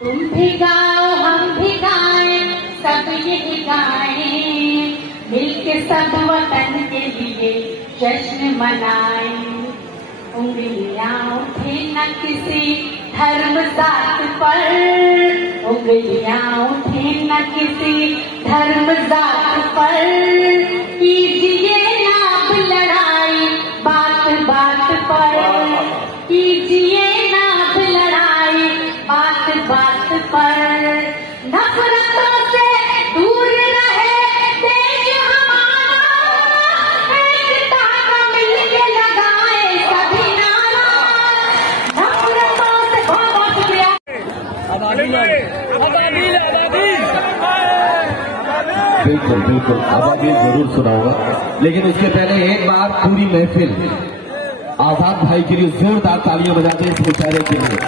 तुम भी गाओ हम भी गाएं, सब यही गाएं, मिलके सब वतन के लिए जश्न मनाएं। उंगलियां उठे न किसी धर्म जात पर, उंगलियां उठे न किसी धर्म जात पर, कीजिए ना अब लड़ाई बात बात पर, कीजिए ना अब लड़ाई बात बात पर। नफरतों से दूर रहे देश हमारा, एकता का मिलके लगाए सभी नारा। नफरतों से बहुत शुक्रिया। बिल्कुल बिल्कुल आबादी जरूर सुनाऊंगा, लेकिन उसके पहले एक बार पूरी महफिल आजाद भाई के लिए जोरदार तालियां बजा दें इस मुशायरे के लिए।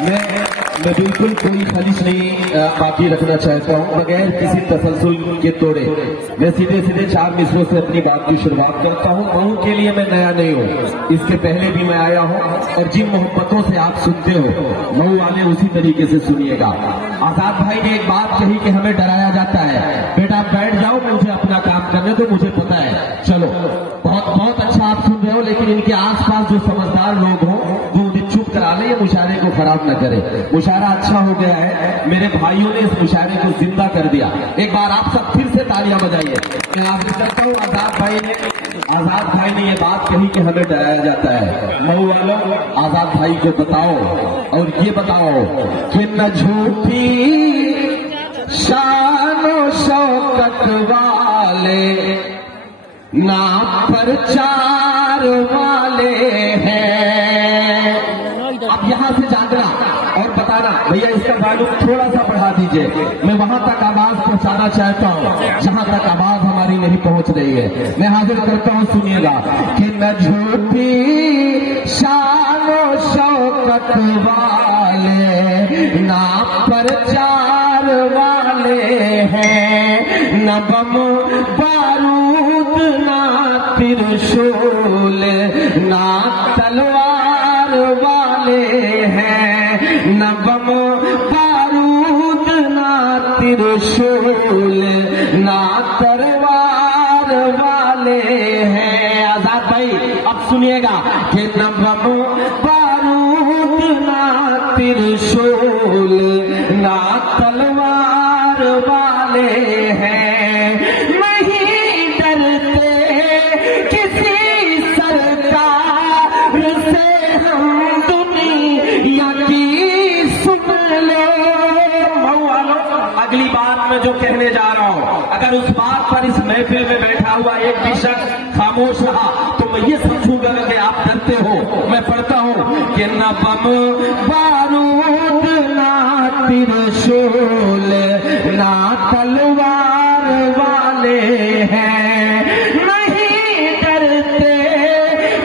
मैं बिल्कुल कोई खलिश नहीं बाकी रखना चाहता हूँ बगैर किसी तसलसल के तोड़े। मैं सीधे सीधे 4 मिसरों से अपनी बात की शुरुआत करता हूँ। मऊ के लिए मैं नया नहीं हूँ, इसके पहले भी मैं आया हूँ और जिन मोहब्बतों से आप सुनते हो मऊ वाले उसी तरीके से सुनिएगा। आजाद भाई ने एक बात कही कि हमें डराया जाता है, बेटा बैठ जाओ मुझे अपना काम करने दो, मुझे पता है। चलो बहुत बहुत अच्छा आप सुन रहे हो, लेकिन इनके आसपास जो समझदार लोग हों वो उन्हें चुप करा ले, ये मुशायरे को खराब न करे। मुशायरा अच्छा हो गया है, मेरे भाइयों ने इस मुशायरे को जिंदा कर दिया। एक बार आप सब फिर से तालियां बजाइए। मैं आगे करता हूँ, आजाद भाई ने ये बात कही कि हमें डराया जाता है। मऊ वालों आजाद भाई को बताओ और ये बताओ कि न झूठी शानो शौकत वाले ना प्रचार वाले हैं। अब यहां से जानना और बताना, भैया इसका वॉल्यूम थोड़ा सा बढ़ा दीजिए। मैं वहां तक आवाज पहुंचाना चाहता हूं जहां तक आवाज हमारी नहीं पहुंच रही है। मैं हाजिर करता हूं, सुनिएगा कि न झूठी शानो शौकत वाले ना प्रचार वाले हैं, न बम बारूद ना त्रिशूल ना तलवार वाले हैं, न बम बारूद ना त्रिशूल ना तलवार वाले हैं। आजाद भाई अब सुनिएगा कि न बम बारूद ना त्रिशूल ना तलवार वाले हैं, नहीं डरते किसी सरकार से हम दुनिया की। सुन लो अगली बात मैं जो कहने जा रहा हूं, अगर उस बात पर इस महफिल में बैठा हुआ एक भी शख्स खामोश रहा तो मैं ये समझूंगा कि आप डरते हो। मैं पढ़ता हूं कि न बम बारूद ना त्रिशूल ना तलवार वाले हैं, नहीं डरते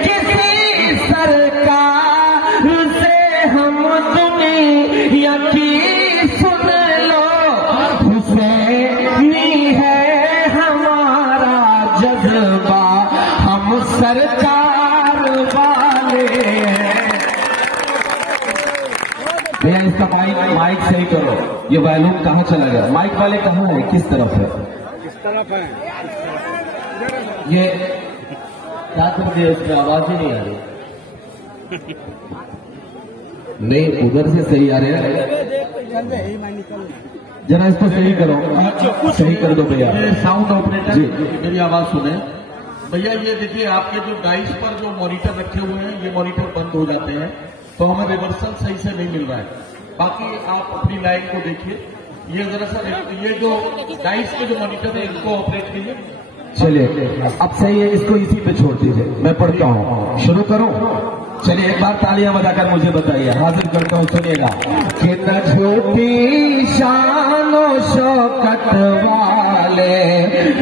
किसी सरकार से हम दुनिया की। सुन लो हुसैनी है हमारा जज्बा, हम सरकार वाले हैं। भैया इसका माइक सही करो, ये वॉल्यूम कहाँ चला गया? माइक वाले कहाँ है, किस तरफ है? इस तरफ है। ये क्या कर दिया, इसमें आवाज ही नहीं आ रही। नहीं उधर से सही आ रहा है, जरा इसको सही करो, सही कर दो भैया। साउंड ऑपरेटर जी मेरी आवाज सुने भैया। ये देखिए आपके जो डाइस पर जो मॉनिटर रखे हुए हैं, ये मॉनिटर बंद हो जाते हैं तो हमें रिवर्सल सही से नहीं मिल रहा है। बाकी आप अपनी लाइन को देखिए, ये जरा सा ये जो डाइस के जो मॉनिटर है इसको ऑपरेट कीजिए। चलिए अब सही है, इसको इसी पे छोड़ दीजिए, मैं पढ़ता हूँ, शुरू करूँ। चलिए एक बार तालियां बजाकर मुझे बताइए, हाजिर करता हूँ, सुनिएगा कि न झूठी शानो शौकत वाले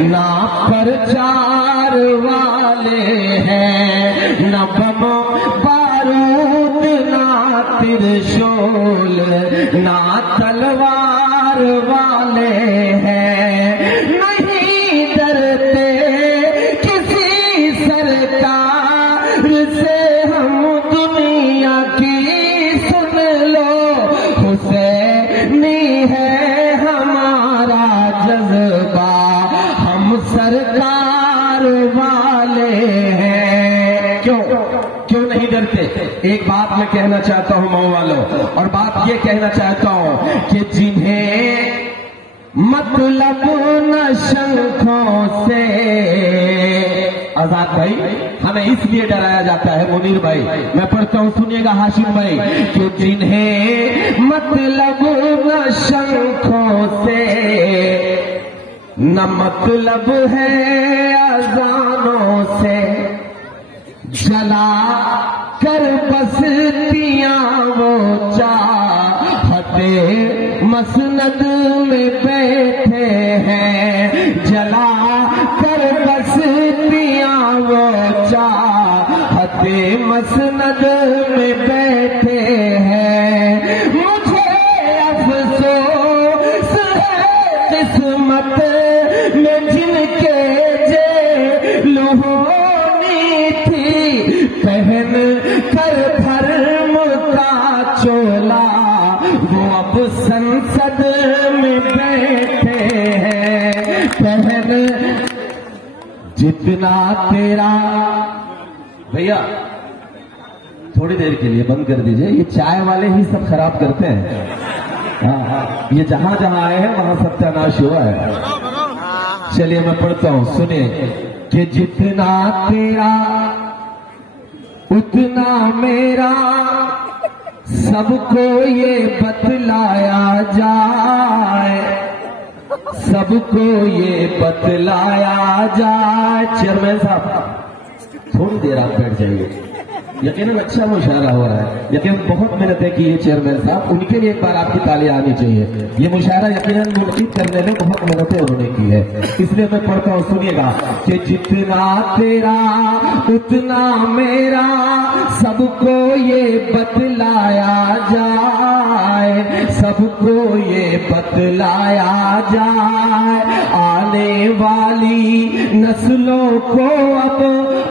ना प्रचार वाले हैं, न बम बारूद ना त्रिशूल ना तलवार वाले हैं, नहीं डरते किसी सरकार से हम दुनिया की। सुन लो हुसैन क्यों नहीं डरते? एक बात मैं कहना चाहता हूं मऊ वालों, और बात ये कहना चाहता हूं कि जिन्हें मतलब न शंखों से, आजाद भाई, हमें इसलिए डराया जाता है, मुनीर भाई मैं पढ़ता हूं सुनिएगा हाशिम भाई, कि जिन्हें मतलब न शंखों से न मतलब है अजानों से, जला कर बसतियां वो चाहते मसनद में बैठे हैं, जला कर बसतियां वो चाहते मसनद में बैठे हैं। मुझे अफसोस है किस्मत में जिनके जेल होनी थी, पहन कर धर्म का चोला वो अब संसद में बैठे हैं। पहन जितना तेरा, भैया थोड़ी देर के लिए बंद कर दीजिए, ये चाय वाले ही सब खराब करते हैं। हाँ, ये जहां जहां आए हैं वहां सत्यानाश हुआ है। चलिए मैं पढ़ता हूं, सुनिए कि जितना तेरा उतना मेरा, सबको ये बतलाया जाए, सबको ये बतलाया जाए। चेयरमैन साहब थोड़ी देर आप बैठ जाइए, यकीनन अच्छा मुशायरा हुआ है, यकीनन बहुत मेहनतें की है चेयरमैन साहब, उनके लिए एक बार आपकी तालियां आनी चाहिए। ये मुशायरा यकीनन मुनक़िद करने में बहुत मेहनतें उन्होंने की है, इसलिए मैं पढ़ता हूं सुनिएगा कि जितना तेरा उतना मेरा, सबको ये बतलाया जाए, सबको ये बतलाया जाए। आने वाली नस्लों को अब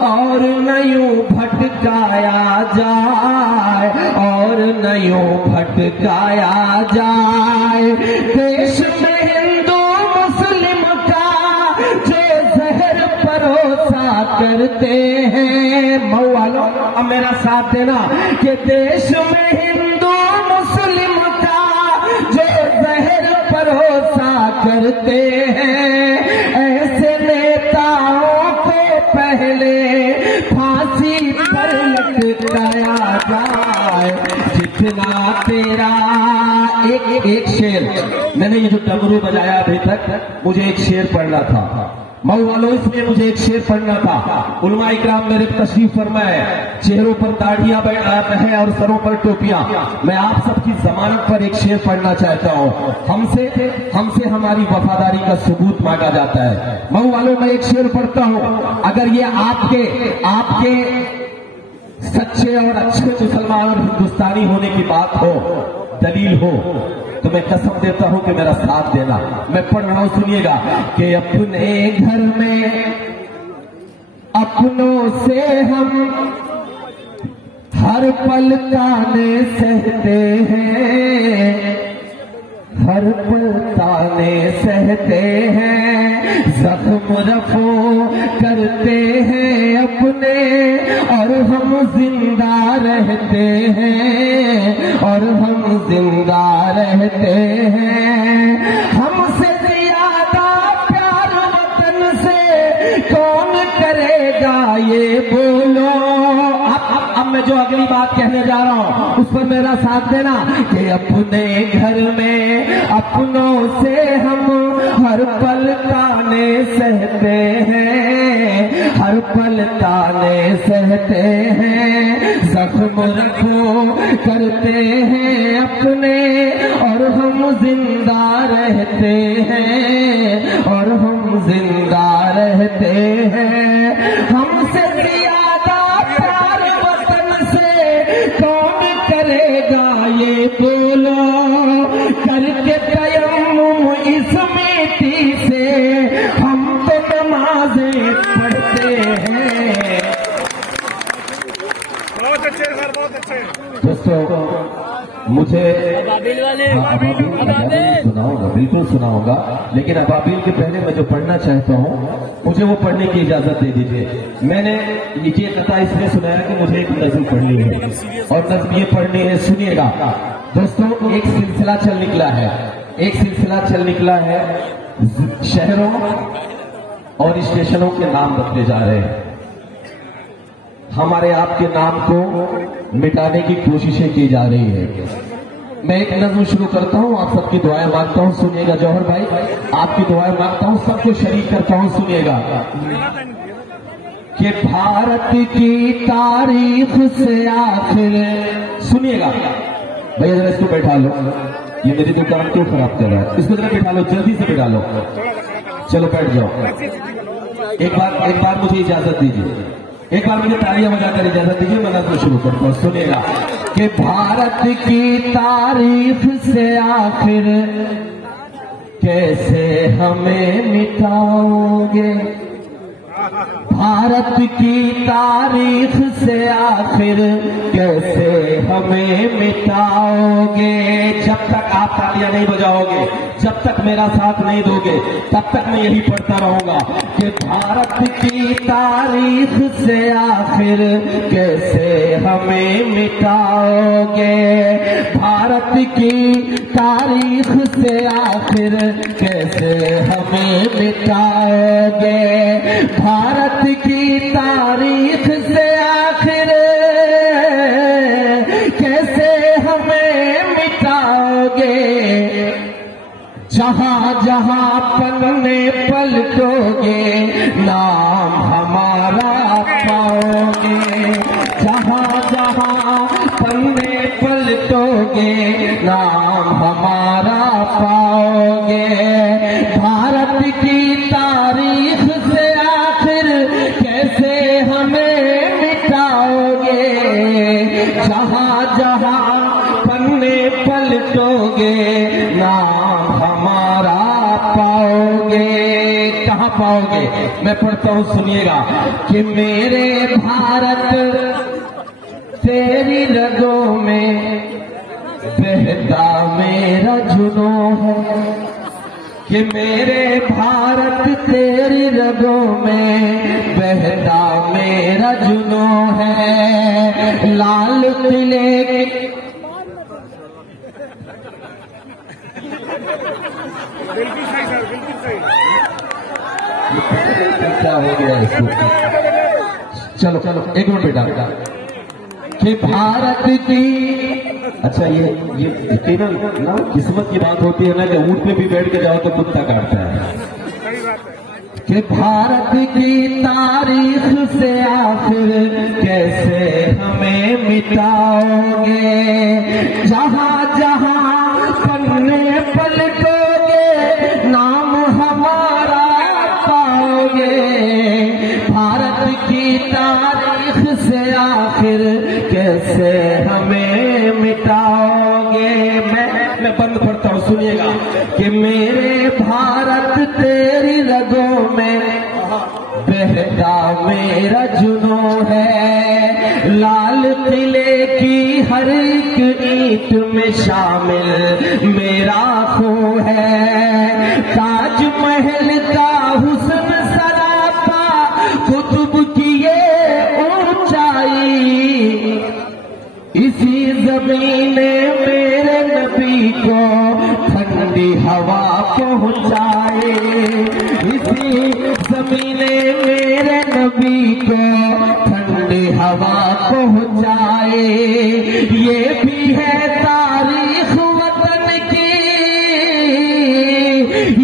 और नयूं भटकाया जाए, और नयूं भटकाया जाए। देश में हिंदू मुस्लिम का जो जहर परोसा करते हैं, मऊ वालों अब मेरा साथ देना, कि देश में हिंदू मुस्लिम का जो जहर परोसा करते हैं, ऐसे नेताओं को पहले फांसी पर लटकाया जाए। जितना तेरा, एक शेर, मैंने ये जो डमरू बजाया अभी तक, मुझे एक शेर पढ़ना था मऊ वालों, इसलिए मुझे एक शेर पढ़ना था। उलमा इकराम मेरे तशरीफ फरमाए, चेहरों पर दाढ़ियां है और सरों पर टोपियां, मैं आप सबकी जमानत पर एक शेर पढ़ना चाहता हूं। हमसे हमारी वफादारी का सबूत मांगा जाता है। मऊ वालों मैं एक शेर पढ़ता हूं, अगर ये आपके सच्चे और अच्छे मुसलमान और हिंदुस्तानी होने की बात हो, दलील हो, तो मैं कसम देता हूं कि मेरा साथ देना। मैं पढ़ रहा हूं सुनिएगा कि अपने घर में अपनों से हम हर पल ताने सहते हैं, हर पल ताने सहते हैं, जख्म रफो करते हैं अपने, और हम जिंदा रहते हैं, और हम जिंदा रहते हैं। हमसे ज्यादा प्यार वतन से कौन करेगा ये बोलो। अब मैं जो अगली बात कहने जा रहा हूं उस पर मेरा साथ देना, कि अपने घर में अपनों से हम हर पल ताने सहते हैं, हर पल ताने सहते हैं, जख्म रखो करते हैं अपने, और हम जिंदा रहते हैं, और हम जिंदा रहते हैं। हमसे ज्यादा प्यार वतन से कौन करेगा ये बोलो, करके तयम्मुम इस मिट्टी से हम तो नमाजें पढ़ते हैं। बहुत अच्छे सर, बहुत अच्छे। दोस्तों मुझे सुनाऊंगा, बिल्कुल सुनाऊंगा, लेकिन अबाबिल के पहले मैं जो पढ़ना चाहता हूँ मुझे वो पढ़ने की इजाजत दे दीजिए। मैंने ये कथा इसलिए सुनाया कि मुझे एक नज़्म पढ़नी है और नज़्म ये पढ़नी है, सुनिएगा दोस्तों। एक सिलसिला चल निकला है, शहरों और स्टेशनों के नाम बदले जा रहे हैं। हमारे आपके नाम को मिटाने की कोशिशें की जा रही है। मैं एक नज़्म शुरू करता हूँ, आप सबकी दुआएं मांगता हूँ, सुनिएगा। जौहर भाई आपकी दुआएं मांगता हूँ, सबको शरीक करता हूँ, सुनिएगा। कि भारत की तारीख से आखिर, सुनिएगा भैया जरा इसको बैठा लो, ये मेरी दुकान क्यों खराब कर रहा है, इसको जरा बैठा लो, जल्दी से बैठा लो, चलो बैठ जाओ। एक बार मुझे इजाजत दीजिए, एक बार मुझे तालियां बजाकर इजाजत दीजिए, मैं नज़्म शुरू करता हूँ, सुनिएगा। कि भारत की तारीख से आखिर कैसे हमें मिटाओगे, भारत की तारीख से आखिर कैसे हमें मिटाओगे। जब तक आप तालियां नहीं बजाओगे, जब तक मेरा साथ नहीं दोगे, तब तक मैं यही पढ़ता रहूंगा कि भारत की तारीख से आखिर कैसे हमें मिटाओगे, भारत की तारीख से आखिर कैसे हमें मिटाओगे, भारत की तारीख से आखिर कैसे हमें मिटाओगे, जहां जहां पन्ने पलटोगे नाम हमारा पाओगे, जहां जहां पन्ने पलटोगे नाम हमारा पाओगे, भारत की तारीख से आखिर कैसे हमें मिटाओगे, जहां जहां पन्ने पलटोगे नाम हमारा पाओगे। कहां पाओगे, मैं पढ़ता हूं, सुनिएगा। कि मेरे भारत तेरी रगों में बहता मेरा जुनून है, कि मेरे भारत तेरी रगों में बहता मेरा जुनून है, लाल किले क्या हो गया इसको, चलो एक मिनट बेटा। कि भारत की, अच्छा ये केवल ना किस्मत की बात होती है ना कि ऊंट पे भी बैठ के जाओ तो कुत्ता काटता है। कि भारत की तारीख से आखिर कैसे हमें मिटाओगे, जहां जहां पन्ने पलटोगे नाम हमारा पाओगे, भारत की तारीख से आखिर कैसे हमें मिटाओगे। मैं बंद पढ़ता हूँ, सुनिएगा। कि मेरे भारत तेरी रगों में बहता मेरा जुनून है, लाल किले की हर एक ईंट में शामिल मेरा खून है, ताजमहल का हुस्न सरापा कुतुब की ये ऊंचाई, इसी जमीन मेरे नबी को ठंडी हवा पहुंचाए, इसी जमीने मेरे नबी को ठंडी हवा पहुंचाए, ये भी है तारीख वतन की,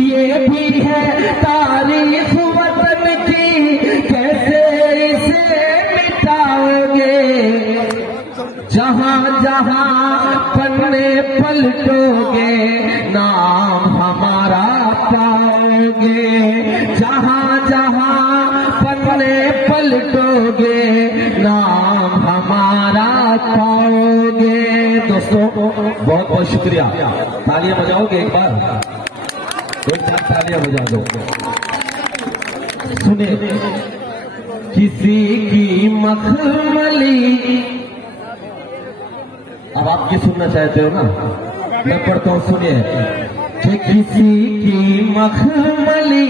ये भी है तारीख वतन की, कैसे इसे मिटाओगे, जहां जहां पन्ने पलटोगे नाम हमारा पाओगे, जहां जहां पन्ने पलटोगे नाम हमारा पाओगे। दोस्तों बहुत बहुत शुक्रिया, तालियां बजाओगे एक बार तालियां बजा दो। सुने, किसी की मखमली अब आप ये सुनना चाहते हो ना, मैं पढ़ता हूँ, सुनिए। कि किसी की मखमली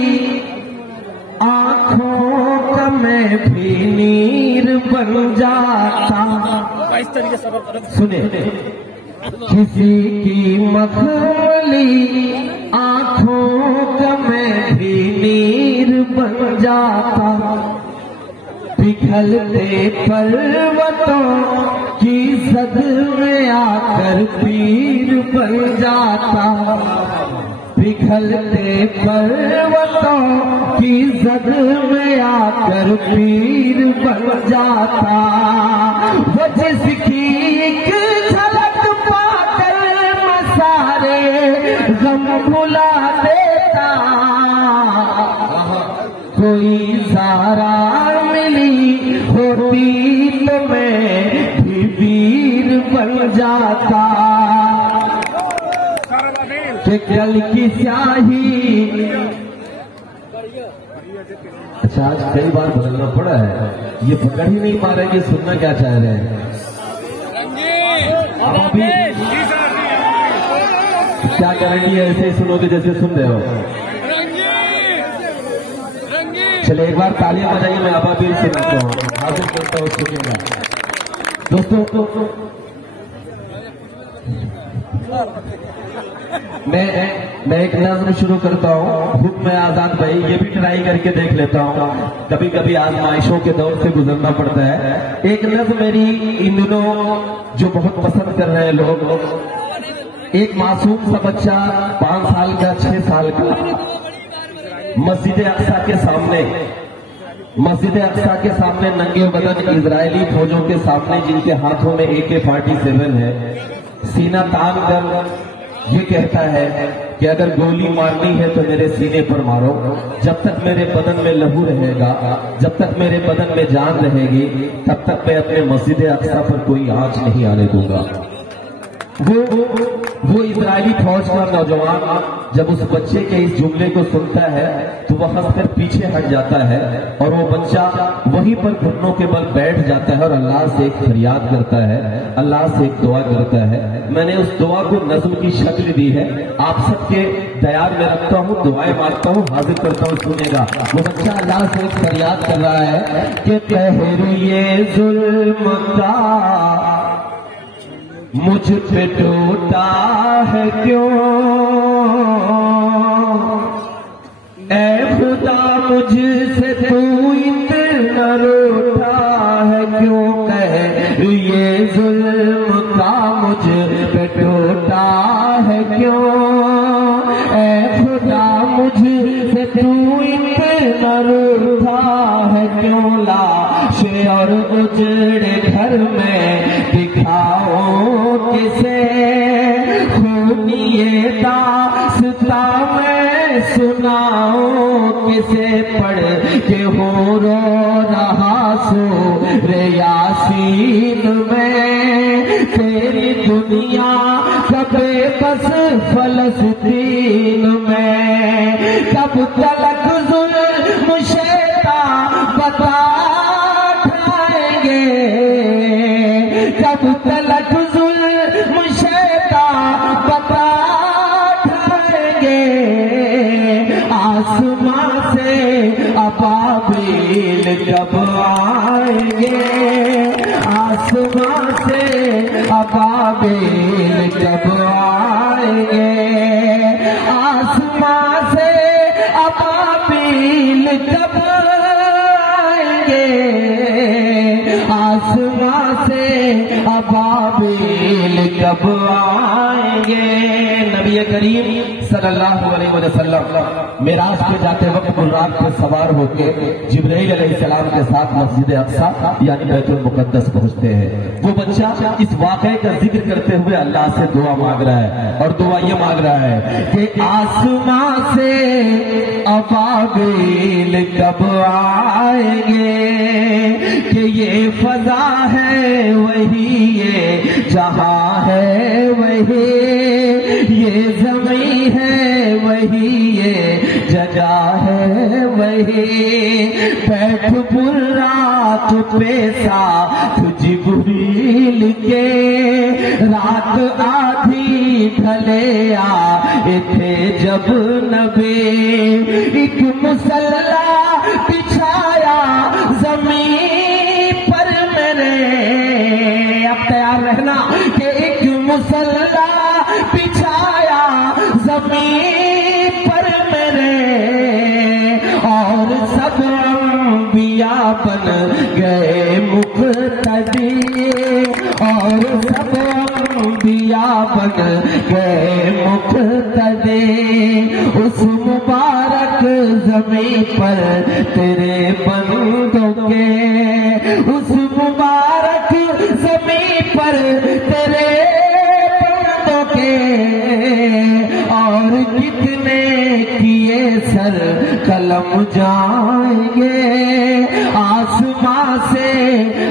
आंखों का मैं भी नीर बन जाता। सुनिए, किसी की मखमली आंखों का मैं भी नीर बन जाता। पिघलते पर्वतों की जद में आकर पीर बन जाता। पिघलते पर्वतों की जद में आकर पीर बन जाता। वो जिसकी एक झलक पाकर मैं सारे गम भुला देता। कोई सहारा मिली होती तो मैं भी वीर बन जाता। कि कल की स्याही, अच्छा आज कई बार बदलना पड़ा है, ये पकड़ ही नहीं पा रहे कि सुनना क्या चाह रहे हैं। अभी क्या गारंटी है ऐसे ही सुनोगे जैसे सुन रहे हो? चलिए एक बार तालियां बजाइए, मैं अबाबील सुनाता हूँ, हाजिर करता हूँ, सुनिएगा दोस्तों। मैं एक नज़्म शुरू करता हूँ, हुक्म आजाद भाई, ये भी ट्राई करके देख लेता हूँ, कभी कभी आजमाइशों के दौर से गुजरना पड़ता है। एक नज़्म मेरी इन दिनों जो बहुत पसंद कर रहे हैं लोग, एक मासूम सा बच्चा 5 साल का 6 साल का मस्जिद अक्सा के सामने नंगे बदन इजरायली फौजों के सामने, जिनके हाथों में AK-47 है, सीना तान कर ये कहता है कि अगर गोली मारनी है तो मेरे सीने पर मारो, जब तक मेरे बदन में लहू रहेगा, जब तक मेरे बदन में जान रहेगी, तब तक मैं अपने मस्जिद अक्सा पर कोई आंच नहीं आने दूंगा। वो इजरायली फौज का नौजवान जब उस बच्चे के इस जुमले को सुनता है तो वह हंसकर पीछे हट जाता है और वो बच्चा वहीं पर घुटनों के बल बैठ जाता है और अल्लाह से एक फरियाद करता है, अल्लाह से एक दुआ करता है। मैंने उस दुआ को नज़्म की शक्ल दी है, आप सबके दयार में रखता हूँ, दुआएं मांगता हूँ, हाजिर करता हूँ, सुनेगा। वो बच्चा अल्लाह से एक फरियाद कर रहा है कि कहर ये जुल्म का मुझ पे टूटा है क्यों, ऐ खुदा मुझसे तू इतना रूठा है क्यों, कह ये जुल्म का मुझ पे टूटा है क्यों, ऐ खुदा मुझसे तू इतना रूठा है क्यों, लाशें और उजड़े घर में दिखाओ किसे, खूनिए दास्ता मैं सुनाओ किसे, पढ़ के हो रो रहा सो रे यासीन में, तेरी दुनिया कबे बस फलस्तीन में, कब तलक जुल्म शैतान बता कब तलक जुल्म शैतान बता ठाएंगे, आसमां से अबाबील कब आएंगे, आसमां से अबाबील कब आएंगे, आसमां से अबाबील कब आएंगे, आसमां से अबाबील कब आएंगे। नबी करीम सल्लल्लाहु अलैहि वसल्लम मेराज पे जाते वक्त बुर्राक पे सवार होकर जिब्राइल अलैहिस्सलाम के साथ मस्जिद अक्सा यानी बैतुल मुकद्दस पहुंचते हैं। वो बच्चा इस वाक़े का जिक्र करते हुए अल्लाह से दुआ मांग रहा है और दुआ ये मांग रहा है कि आसमां से अबाबील कब आएंगे, कि ये फजा है वही ये जहां है वही, ये जमीन है वही ये जगह है वही, बैठ बुर्राक पे साथ जिब्रील के, रात आधी ढले आए थे जब नबी, एक मुसल्ला बिछाया जमीन पर मेरे, अब तैयार रहना कि एक मुसल्ला बिछाया जमीन पर मेरे, और सब अंबिया बन गए मुक्तदी, और सब अंबिया बन गए मुक्तदी। उस मुबारक ज़मीन पर तेरे बंदों के, उस मुबारक ज़मीन पर तेरे बंदों के, और कितने किए सर कलम जाएंगे, आसमां से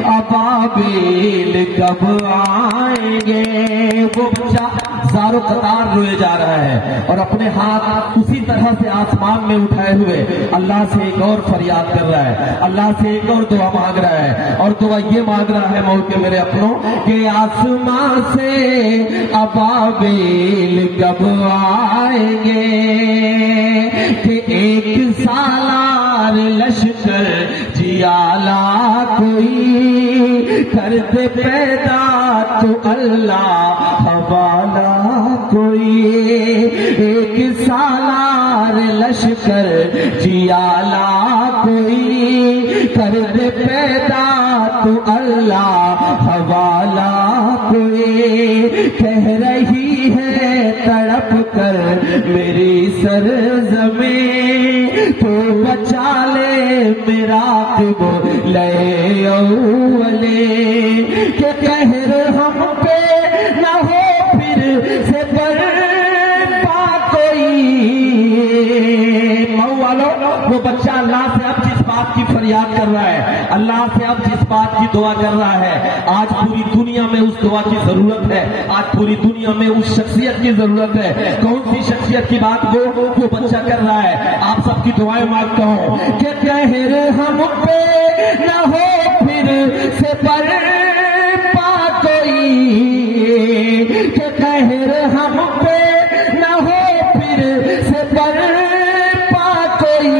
अबाबिल कब आएंगे। वो बच्चा ज़ारो कतार रोए जा रहा है और अपने हाथ उसी तरह से आसमान में उठाए हुए अल्लाह से एक और फरियाद कर रहा है, अल्लाह से एक और दुआ मांग रहा है, और दुआ ये मांग रहा है मौत के मेरे अपनों कि आसमां से अबाबिल कब आएंगे, कि एक सालार लश्कर जियाला कोई कर दे पैदा तो अल्लाह हवाला कोई, एक सालार लश्कर जियाला कोई कर दे पैदा तो अल्लाह हवाला कोई। कह रही है तड़प कर मेरी सरज़मीं, तो बचा ले मेरा क़िबले अव्वले, के कहर हम पे न हो फिर से बर्पा कोई। मऊ वालों, वो बच्चा अल्लाह से अब जिस बात की फरियाद कर रहा है, अल्लाह से अब जिस बात की दुआ कर रहा है, आज पूरी दुनिया में उस दुआ की जरूरत है, आज पूरी दुनिया में उस शख्सियत की जरूरत है। कौन सी शख्सियत की बात वो बच्चा कर रहा है? आप सबकी दुआएं मांगता हूं कि कहर हम पे न हो फिर से बर्पा कोई, कि कहर हम पे न हो फिर से बर्पा कोई।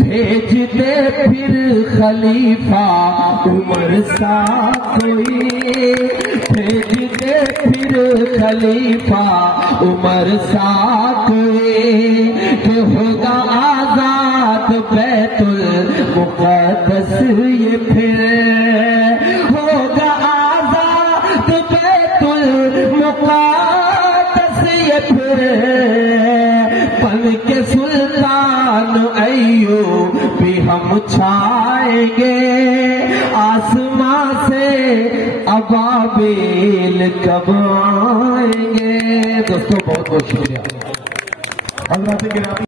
भेज दे फिर खलीफा उमर सा कोई, भेज दे फिर खलीफा उमर सा कोई, कि होगा आजाद बैतुल मुक़द्दस ये फिर, होगा आजाद बैतुल मुक़द्दस ये फिर, पन के सुल्तान अय्यूब भी हम छाएंगे, आसमां से अबाबिल कब आएंगे। दोस्तों बहुत बहुत शुक्रिया।